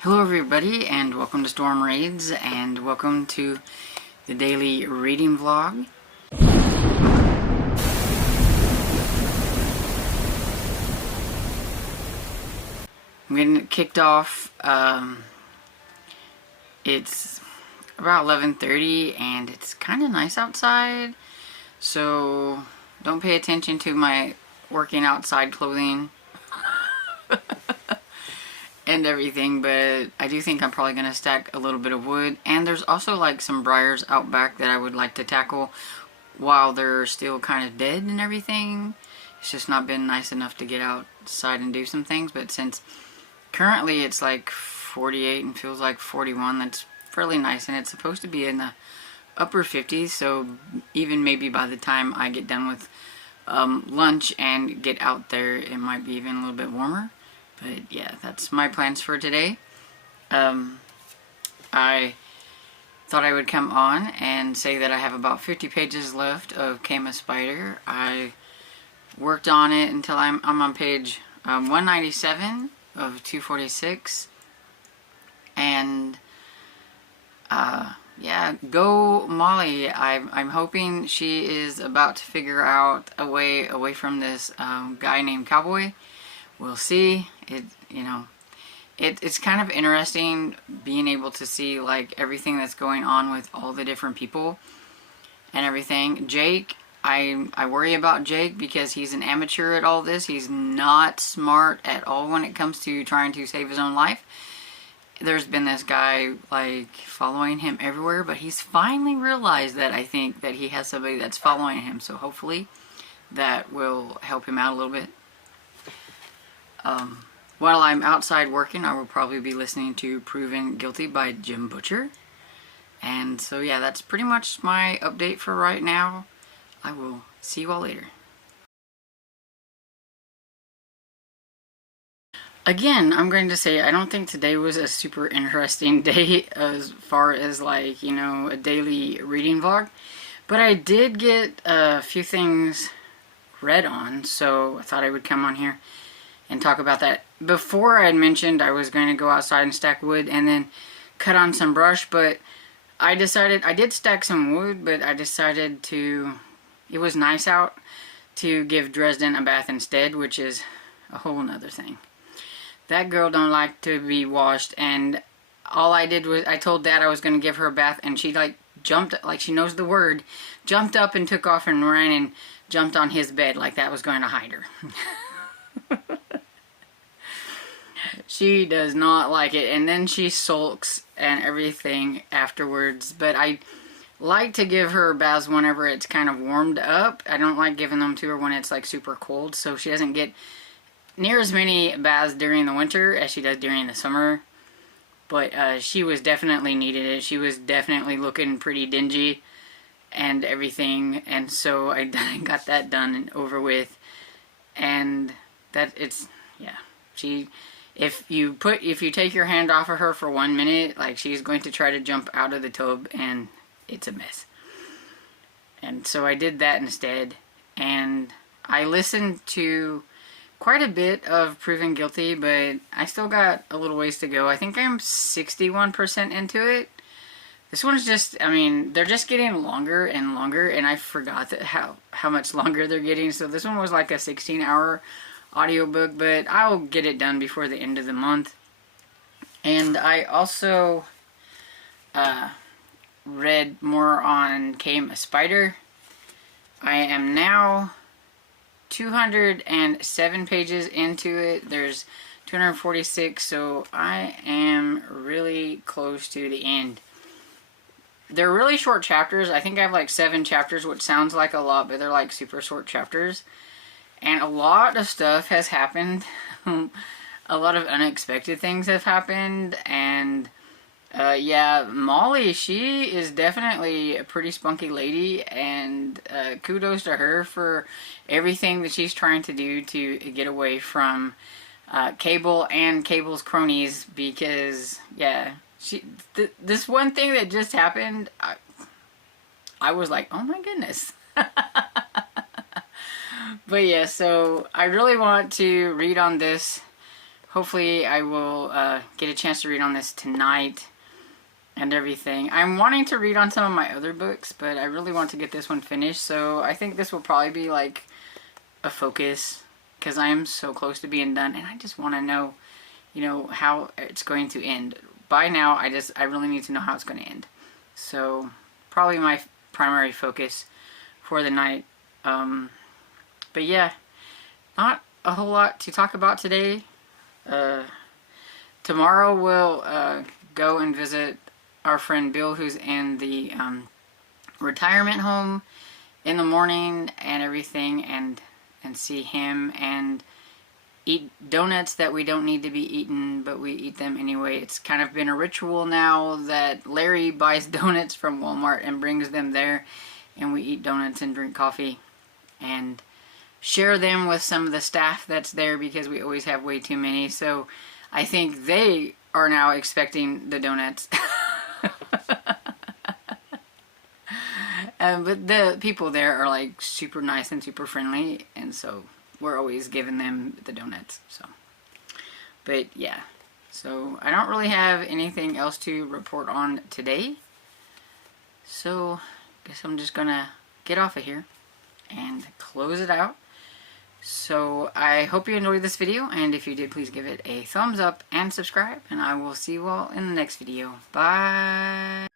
Hello everybody, and welcome to Storm Raids, and welcome to the daily reading vlog. I'm getting it kicked off. It's about 11:30 and it's kind of nice outside, so don't pay attention to my working outside clothing and everything, but I do think I'm probably going to stack a little bit of wood. And there's also like some briars out back that I would like to tackle while they're still kind of dead and everything. It's just not been nice enough to get outside and do some things, but since currently it's like 48 and feels like 41, that's fairly nice, and it's supposed to be in the upper 50s, so even maybe by the time I get done with lunch and get out there, it might be even a little bit warmer. But yeah, that's my plans for today. I thought I would come on and say that I have about 50 pages left of Came a Spider. I worked on it until I'm on page 197 of 246. And yeah, go Molly. I'm hoping she is about to figure out a way away from this guy named Cowboy. We'll see. It's kind of interesting being able to see like everything that's going on with all the different people and everything. Jake, I worry about Jake because he's an amateur at all this. He's not smart at all when it comes to trying to save his own life. There's been this guy like following him everywhere, but he's finally realized that I think that he has somebody that's following him, so hopefully that will help him out a little bit. While I'm outside working, I will probably be listening to Proven Guilty by Jim Butcher. And so yeah, that's pretty much my update for right now. I will see you all later. Again, I'm going to say I don't think today was a super interesting day as far as like, you know, a daily reading vlog. But I did get a few things read on, so I thought I would come on here and talk about that. Before I had mentioned I was going to go outside and stack wood and then cut on some brush, but I decided, I did stack some wood, but I decided to, it was nice out, to give Dresden a bath instead, which is a whole nother thing. That girl don't like to be washed, and all I did was, I told Dad I was going to give her a bath, and she like jumped, like she knows the word, jumped up and took off and ran and jumped on his bed like that was going to hide her. She does not like it, and then she sulks and everything afterwards. But I like to give her baths whenever it's kind of warmed up. I don't like giving them to her when it's like super cold, so she doesn't get near as many baths during the winter as she does during the summer. But she was definitely needed it. She was definitely looking pretty dingy and everything, and so I got that done and over with. And that it's, yeah, she, if you take your hand off of her for 1 minute, like she's going to try to jump out of the tub, and it's a mess. And so I did that instead, and I listened to quite a bit of Proven Guilty, but I still got a little ways to go. I think I'm 61% into it. This one's just, I mean, they're just getting longer and longer, and I forgot that how much longer they're getting. So this one was like a 16-hour audiobook, but I'll get it done before the end of the month. And I also read more on Came a Spider. I am now 207 pages into it. There's 246, so I am really close to the end. They're really short chapters. I think I have like 7 chapters, which sounds like a lot, but they're like super short chapters. And a lot of stuff has happened. A lot of unexpected things have happened. And yeah, Molly, she is definitely a pretty spunky lady. And kudos to her for everything that she's trying to do to get away from Cable and Cable's cronies. Because, yeah, this one thing that just happened, I was like, oh my goodness. But yeah, so I really want to read on this hopefully I will get a chance to read on this tonight and everything. I'm wanting to read on some of my other books, but I really want to get this one finished, so I think this will probably be like a focus, because I am so close to being done, and I just want to know, you know, how it's going to end. By now, I really need to know how it's going to end. So, probably my primary focus for the night. But yeah, not a whole lot to talk about today. Tomorrow we'll go and visit our friend Bill, who's in the retirement home, in the morning and everything, and see him and eat donuts that we don't need to be eaten, but we eat them anyway. It's kind of been a ritual now that Larry buys donuts from Walmart and brings them there, and we eat donuts and drink coffee and share them with some of the staff that's there, because we always have way too many. So I think they are now expecting the donuts. But the people there are like super nice and super friendly, and so we're always giving them the donuts. So, but yeah, so I don't really have anything else to report on today. So, guess I'm just gonna get off of here and close it out. So I hope you enjoyed this video, and if you did, please give it a thumbs up and subscribe, and I will see you all in the next video. Bye!